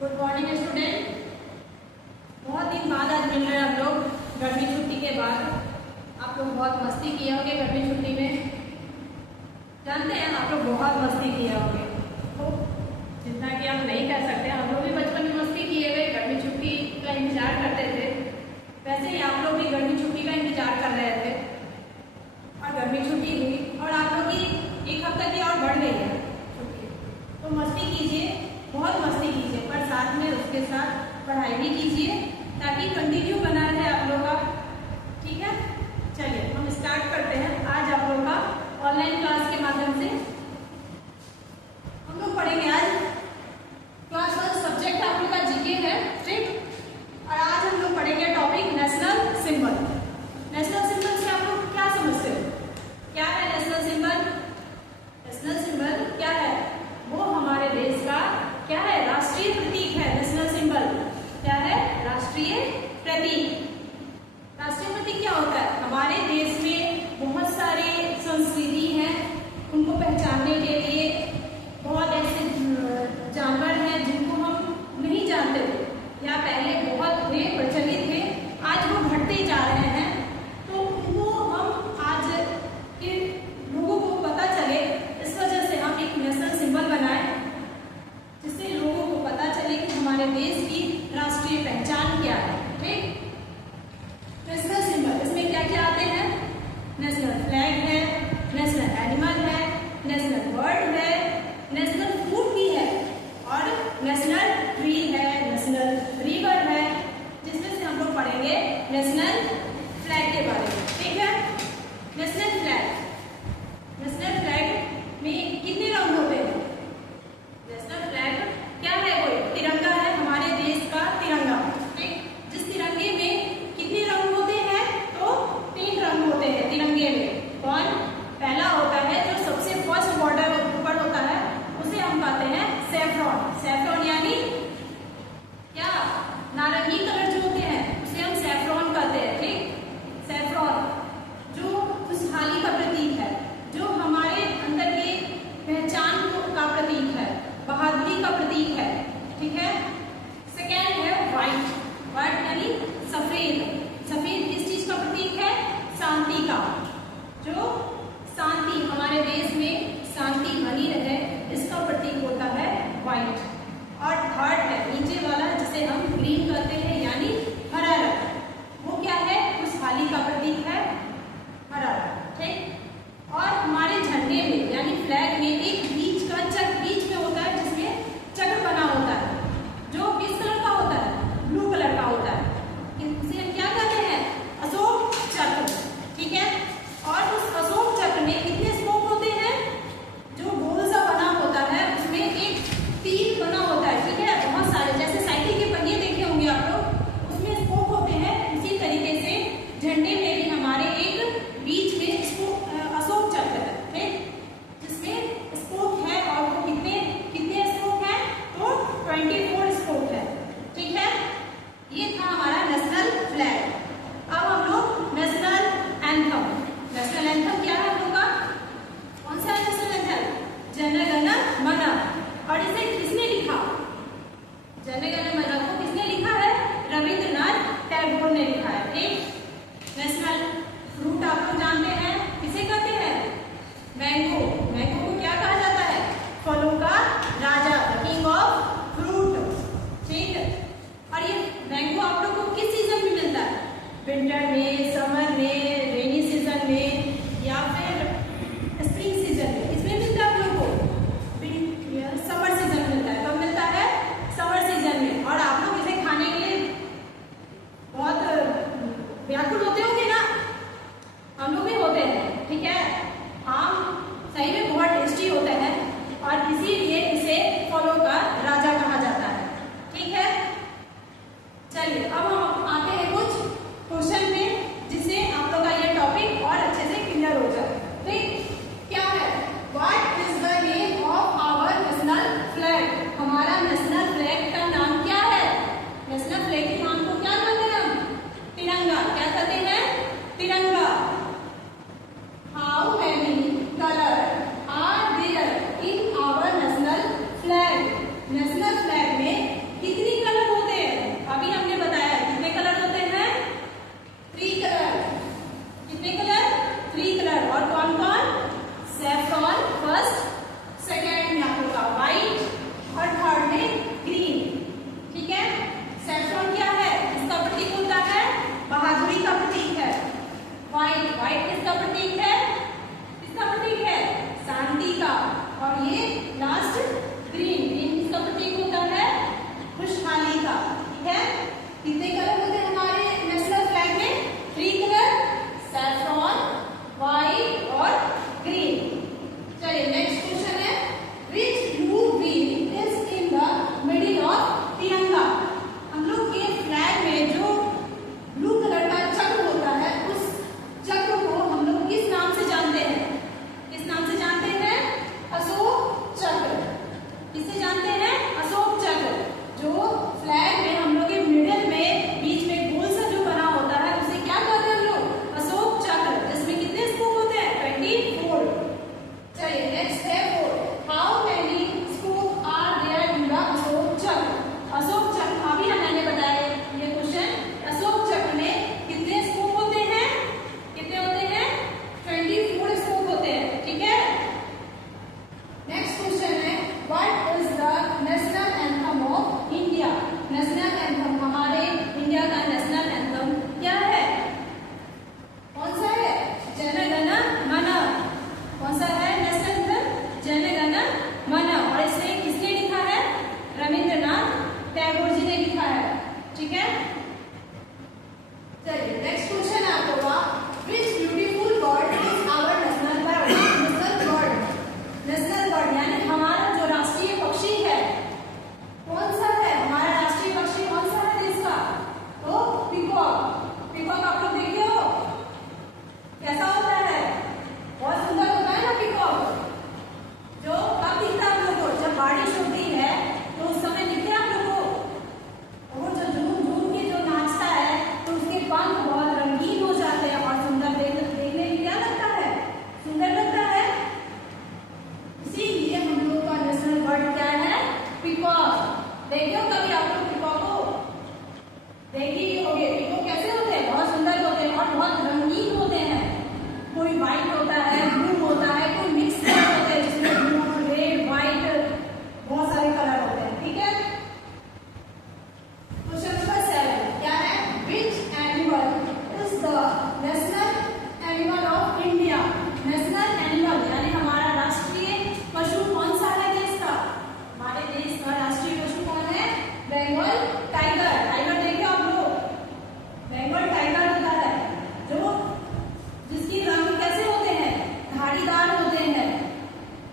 Good morning student. बहुत दिन बाद आज मिल रहे हैं हम लोग, गर्मी छुट्टी के बाद। आप लोग बहुत मस्ती किए होंगे गर्मी छुट्टी में, जानते हैं आप लोग बहुत मस्ती किए होंगे। तो जितना कि आप नहीं कर सकते, हम लोग भी बचपन में मस्ती किए हुए गर्मी छुट्टी का इंतजार करते थे। वैसे ही आप लोग भी गर्मी छुट्टी का इंतजार कर रहे थे और गर्मी छुट्टी हुई और आप लोग की एक हफ्ता की और बढ़ गई है छुट्टी। तो मस्ती कीजिए, बहुत मस्ती कीजिए, पर साथ में उसके साथ पढ़ाई भी कीजिए ताकि कंटिन्यू बना रहे आप लोग का। ठीक है, चलिए हम स्टार्ट करते हैं। आज आप लोग का ऑनलाइन क्लास के माध्यम से हम लोग पढ़ेंगे। आज क्लास 1 सब्जेक्ट आप लोग का जीके है, ठीक। और आज हम लोग पढ़ेंगे topic national symbol. National symbol से आप लोग क्या समझते हो? क्या है नेशनल सिंबल? नेशनल सिंबल क्या है? वो हमारे देश का क्या है? राष्ट्रीय प्रतीक है। नेशनल सिंबल क्या है? राष्ट्रीय प्रतीक। राष्ट्रीय प्रतीक क्या होता है? हमारे देश में बहुत सारे संस्कृति हैं, उनको पहचानने के लिए बहुत ऐसे जानवर हैं जिनको हम नहीं जानते थे या पहले बहुत थे, प्रचलित थे, आज वो घटते जा रहे हैं। तो उनको हम आज के लोगों को पता चले, इस वजह से हम एक नेशनल सिंबल बनाए जिससे लोगों को पता चले कि हमारे देश की राष्ट्रीय पहचान क्या है। ठीक, नेशनल सिंबल इसमें क्या क्या आते हैं? नेशनल फ्लैग है, नेशनल एनिमल है, नेशनल बर्ड है, नेशनल फूड भी है और नेशनल ट्री है, नेशनल रिवर है, जिसमें से हम लोग पढ़ेंगे नेशनल फ्लैग के बारे में। ठीक है, नेशनल फ्लैग। नेशनल फ्लैग में कितने रंग होते हैं? नेशनल फ्लैग क्या है? वो तिरंगा है, हमारे देश का तिरंगा। ठीक, जिस तिरंगे में कितने रंग होते हैं? तो 3 रंग होते हैं तिरंगे में। कौन? पहला होता है जो सबसे फर्स्ट बॉर्डर ऊपर होता है, उसे हम कहते हैं सैफ्रॉन। सैफ्रॉन यानी क्या? नारंगी कलर जो होते हैं उसे हम सैफ्रॉन कहते हैं। ठीक, सैफ्रॉन जो खुशहाली का प्रतीक है, जो हमारे अंदर के पहचान का प्रतीक है, बहादुरी का प्रतीक है। ठीक है, सेकेंड है व्हाइट। व्हाइट यानी सफेद। सफेद किस चीज का प्रतीक है? शांति का। जो शांति, हमारे देश में शांति बनी रहे, इसका प्रतीक होता है व्हाइट। और थर्ड है नीचे वाला जिसे हम ग्रीन कहते हैं यानी हरा रंग। वो क्या है? खुशहाली का प्रतीक है हरा रंग। ठीक, और हमारे झंडे में यानी फ्लैग में एक बीच का चक्र बीच में होता है, जिसमें चक्र बना होता है, जो किस कलर का होता है? ब्लू कलर का होता है। इसे हम क्या कहते हैं? अशोक चक्र। ठीक है, और उस अशोक चक्र में कितने स्पोक होते हैं? जो गोल सा बना होता है उसमें एक तीर बना होता है। ठीक है, बहुत सारे, जैसे साइकिल के पहिए देखे होंगे आप लोग, उसमें स्पोक होते हैं। उसी तरीके से झंडे में भी हमारे एक बीच में अशोक चक्र है, ठीक, जिसमें स्पोक है। और वो कितने कितने स्पोक है? तो 24 स्पोक है। ठीक है, ये था हमारा नेशनल फ्लैग। अब हम लोग नेशनल एंथम। नेशनल एंथम क्या है हम लोग का? कौन सा नेशनल एंथम? जन गण मन। और इसे किसने लिखा? जन गण मन को किसने लिखा है? रविंद्रनाथ टैगोर ने लिखा है। ठीक, नेशनल फ्रूट आप लोग जानते हैं, किसे कहते हैं? मैंगो। मैंगो को क्या कहा जाता है? फलों का राजा, किंग ऑफ फ्रूट। ठीक है, और ये मैंगो आप लोग को किस सीजन में मिलता है? विंटर में, समर में, रेनी सीजन में या फिर स्प्रिंग सीजन में? किसमें मिलता है आप लोग को? समर सीजन मिलता है। कब मिलता है? समर सीजन में। और किसे जानते हैं? अशोक चक्र। जो फ्लैग में हम लोग के मिडिल में बीच में गोल सा जो बना होता है उसे क्या कहते हैं हम लोग? अशोक चक्र, जिसमें कितने स्कूप होते हैं? 24। चलिए नेक्स्ट है 4। How many scoop are there in the Ashok Chakra? Ashok चक्र अभी मैंने बताया ये क्वेश्चन। अशोक चक्र में कितने स्कूप होते हैं? कितने होते हैं? 24 स्कूप होते हैं। ठीक है। नेक्स्ट क्वेश्चन है what is the national anthem of India? National anthem, हमारे इंडिया का नेशनल एंथम क्या है? कौन सा है? जन गण मन। कौन सा है नेशनल एंथम? जन गण मन। और इसे किसने लिखा है? रविंद्रनाथ टैगोर जी ने लिखा है। ठीक है। चलिए नेक्स्ट क्वेश्चन आपको होगा which beautiful bird is our national bird? National bird, national bird यानी हमारा जो राष्ट्रीय पक्षी है कौन सा है? हमारा राष्ट्रीय पक्षी कौन सा है देश का? तो पीकॉक। पीकॉक आप लोग देखे हो कैसा होता है? बहुत सुंदर होता है ना पीकॉक। जो कब दिखता है आप लोग को? जब बारिश होती है तो उस समय दिखते हैं आप लोग को। वो जो झूम झूम के जो नाचता है तो उसके पंख बहुत रंगीन हो जाते हैं और सुंदर देखने में क्या लगता है? सुंदर लगता है। इसीलिए हम लोग का नेशनल बर्ड क्या है? पीकॉक। देखियो कभी आप लोग पीकॉक को देखी होगे। पीकॉक कैसे होते हैं? बहुत सुंदर होते हैं और बहुत रंगीन होते हैं। कोई व्हाइट होता है, ब्लू होता है, कोई मिक्स कलर होते हैं जिसमें ब्लू, रेड, व्हाइट बहुत सारे कलर होते हैं। ठीक है। क्वेश्चन नंबर 7 क्या है? Which animal is the national animal of India? National animal यानी हमारा राष्ट्रीय पशु कौन सा है देश का? हमारे देश का राष्ट्रीय पशु कौन है? बंगाल टाइगर। टाइगर देखे आप लोग? बंगाल टाइगर होता है जो जिसकी रंग कैसे होते हैं? धारीदार होते हैं,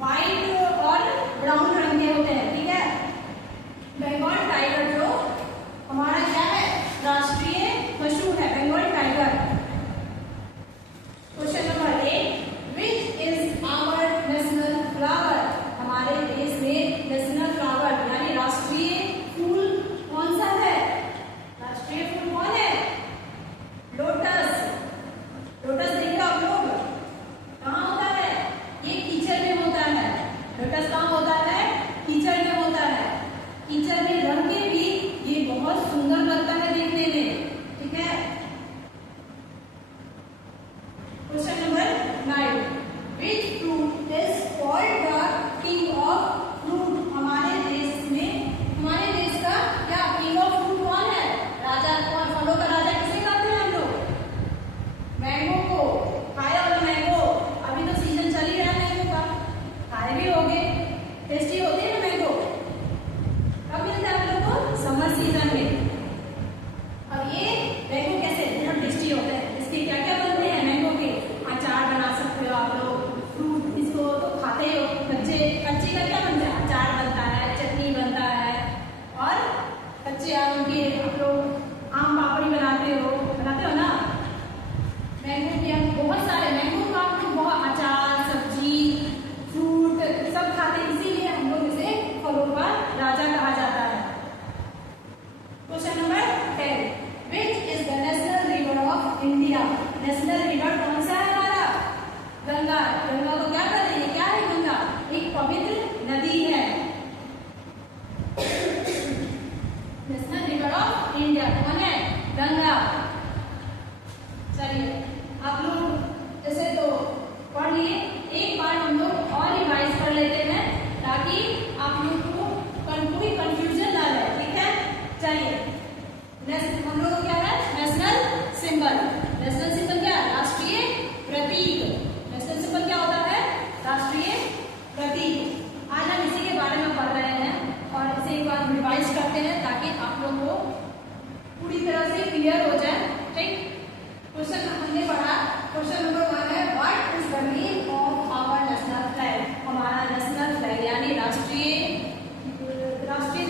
व्हाइट और ब्राउन रंग के होते हैं। ठीक है। बंगाल टाइगर जो हमारा क्या है? राष्ट्रीय पशु है Bengal tiger. Question number 8 which is our national flower? हमारे देश में नेशनल फ्लावर यानी राष्ट्रीय फूल कौन सा है? राष्ट्रीय फूल कौन है? लोटस। लोटस देखिए आप लोग कहाँ होता है? ये कीचड़ में होता है। लोटस कहाँ होता है? कीचड़ में होता है। कीचड़ में रंग के भी ये बहुत सुंदर लगता है देखने में। ठीक है। Question number 9 which fruit is called the king of fruit? हमारे देश में, हमारे देश का क्या किंग ऑफ फ्रूट कौन है? राजा कौन? फलों का राजा किसे कहते हैं हम लोग? मैंगो को। खाया वाला मैंगो, अभी तो सीजन चल ही रहा है मैंगो का। खाए भी होंगे, टेस्टी होते हैं ना मैंगो। कब मिलता है आप लोग को? समर सीजन में। अब ये मैंगो कैसे बहुत टेस्टी होते हैं। इसके क्या क्या बनते हैं मैंगो के? अचार बना सकते हो आप लोग। फ्रूट इसको तो खाते हो कच्चे। कच्चे का क्या बनता है? अचार बनता है, चटनी बनता है और कच्चे आम के आप लोग आम पापड़ी बनाते हो ना। मैंगो के हम बहुत सारे मैंगो का आप लोग बहुत अचार, सब्जी, फ्रूट सब खाते हैं। इसीलिए हम लोग इसे फलों का राजा कहा जाता है। Question number 10 which is the national river of India? National river कौन सा है हमारा? गंगा। गंगा को क्या कहते हैं? क्या है गंगा? एक पवित्र नदी है। नेशनल रिवर ऑफ इंडिया कौन है? गंगा। चलिए आप लोग जैसे तो पढ़ लिए, एक बार हम लोग और रिवाइज कर लेते हैं ताकि आप लोग को कोई कंफ्यूजन ना रहे। ठीक है। चलिए हम लोग क्या है? National symbol. नेशनल सिंबल क्या है? राष्ट्रीय प्रतीक। नेशनल सिंबल क्या होता है? राष्ट्रीय प्रतीक। आज हम इसी के बारे में पढ़ रहे हैं और इसे एक बार रिवाइज करते हैं ताकि आप लोग को पूरी तरह से क्लियर हो जाए। ठीक। क्वेश्चन हमने पढ़ा। क्वेश्चन नंबर 1 है what is the name of our national flag? हमारा नेशनल फ्लैग यानी राष्ट्रीय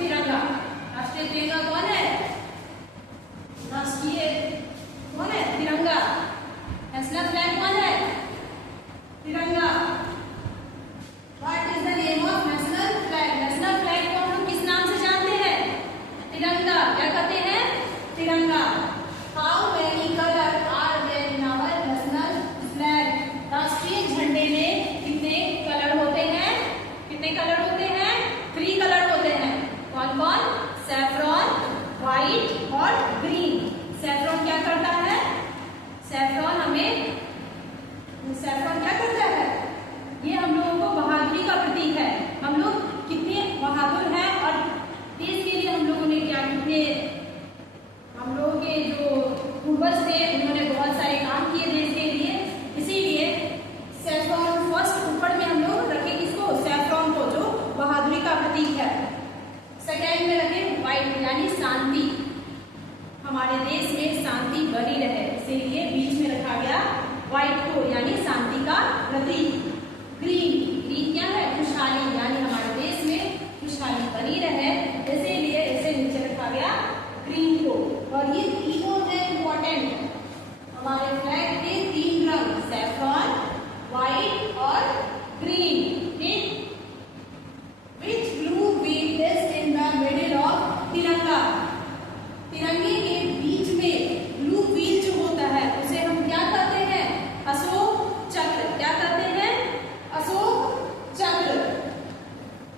तिरंगा। राष्ट्रीय तिरंगा कौन है? राष्ट्रीय कौन है? तिरंगा। नेशनल फ्लैग कौन है? तिरंगा। What is the name of national flag? National saffron क्या करता है? ये हम लोगों को बहादुरी का प्रतीक है। हम लोग कितने बहादुर हैं और देश के लिए हम लोगों ने क्या कितने हम लोगों के जो पूर्वज थे उन्होंने बहुत सारे काम किए देश के लिए, इसीलिए सैफरॉन फर्स्ट ऊपर में हम लोग रखे किसको? सैफरॉन को, जो बहादुरी का प्रतीक है। सेकेंड में रखे व्हाइट यानी शांति, हमारे देश में शांति बनी रहे, इसीलिए बीच में रखा गया व्हाइट को यानी शांति का प्रतीक। ग्रीन क्या है? खुशहाली, यानी हमारे देश में खुशहाली बनी रहे, इसीलिए इसे नीचे रखा गया ग्रीन को। और ये तीनों है इम्पोर्टेंट, हमारे फ्लैग के 3 रंग सैफरॉन, व्हाइट और ग्रीन। ठीक, which blue wheel is in the middle of tiranga? तिरंगे के बीच में ब्लू व्हील जो होता है उसे हम क्या कहते हैं? अशोक चक्र। क्या कहते हैं? अशोक चक्र।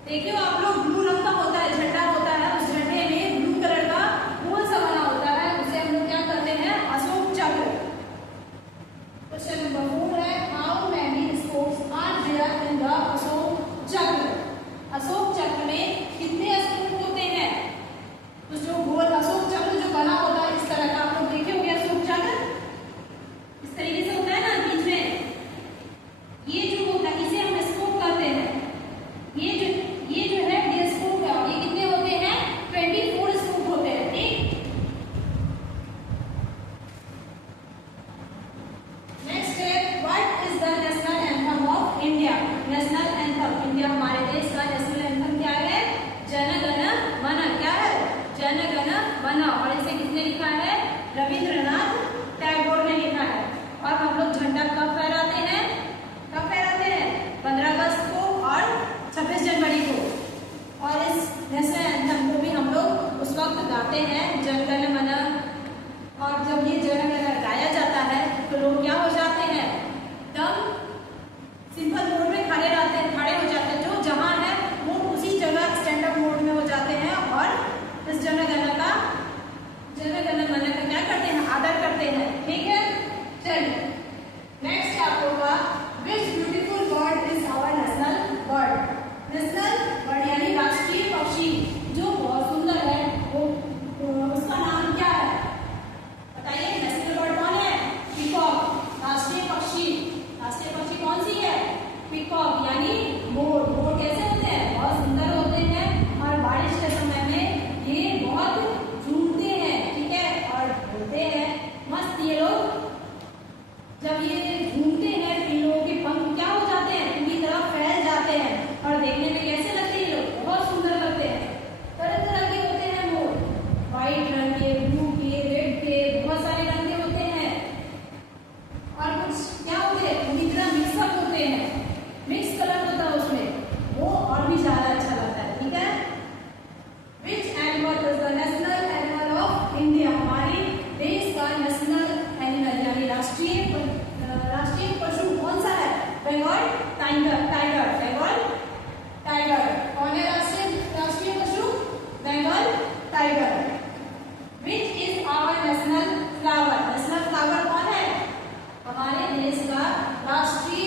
देखिए आप लोग, ब्लू रंग का होता है झंडा होता है, उस झंडे में ब्लू कलर का गोल सा बना होता है, उसे हम लोग क्या कहते हैं? अशोक चक्र। क्वेश्चन नंबर 4 है, how many spokes are there in the Ashok Chakra? Ashok चक्र में कितने स्पोक होते हैं? तो जो गोल अशोक चक्र जो बना होता है इस तरह का, आप लोग देखे होंगे अशोक चक्र इस तरीके से होता है ना बीच में, ये जो होता है इसे हम स्पोक कहते हैं। ये जो है ये स्पोक है, और ये कितने होते हैं? 24 स्पोक होते हैं। ठीक, नेक्स्ट है, what is the national anthem of India? National anthem India, हमारे देश का नेशनल एंथम क्या है? जन गण मन। क्या है? जन गण मन। और इसे किसने लिखा है? रविंद्रनाथ टैगोर ने लिखा है। और हम लोग झंडा कब फहराते हैं? 15 अगस्त को और 26 जनवरी को। और इस नेशनल एंथम को भी हम लोग उस वक्त गाते हैं, जन गण मन। और जब ये जन गण गाया जाता है तो लोग क्या हो जाते हैं? एकदम सिंपल मोड में खड़े हो जाते हैं, जो जहां है वो उसी जगह स्टैंड अप मोड में हो जाते हैं और इस जन गण मन का क्या करते हैं? आदर करते हैं। ठीक है, चलिए नेक्स्ट आप लोग का, which beautiful bird is our national bird? National bird यानी राष्ट्रीय पक्षी जो बहुत सुंदर है, वो उसका नाम क्या है? बताइए, नेशनल बर्ड कौन है? पीकॉक। राष्ट्रीय पक्षी कौन सी है? पीकॉक यानी मोर। मोर कैसे होते हैं? बहुत सुंदर होते हैं, और बारिश के समय में ये बहुत झूमते हैं। ठीक है, और बोलते हैं मस्त। ये लोग जब ये घूमते हैं तो इन लोगों के पंख क्या हो जाते हैं? पूरी तरह फैल जाते हैं, और देखने में कैसे लगते हैं? ये लोग बहुत सुंदर लगते हैं। तरह तरह के होते हैं मोर, व्हाइट रंग के, ब्लू के, रेड के, बहुत सारे रंग के होते हैं। और कुछ क्या होते हैं? पूरी तरह मिक्सअप होते हैं, मिक्स कलर होता है उसमें, वो और भी ज्यादा अच्छा लगता है। ठीक है, which animal is the national animal of India? हमारे देश का नेशनल एनिमल यानी राष्ट्रीय पशु कौन सा है? बंगाल टाइगर। बंगाल टाइगर कौन है? राष्ट्रीय पशु Bengal tiger. Which is our national flower? National flower कौन है? हमारे देश का राष्ट्रीय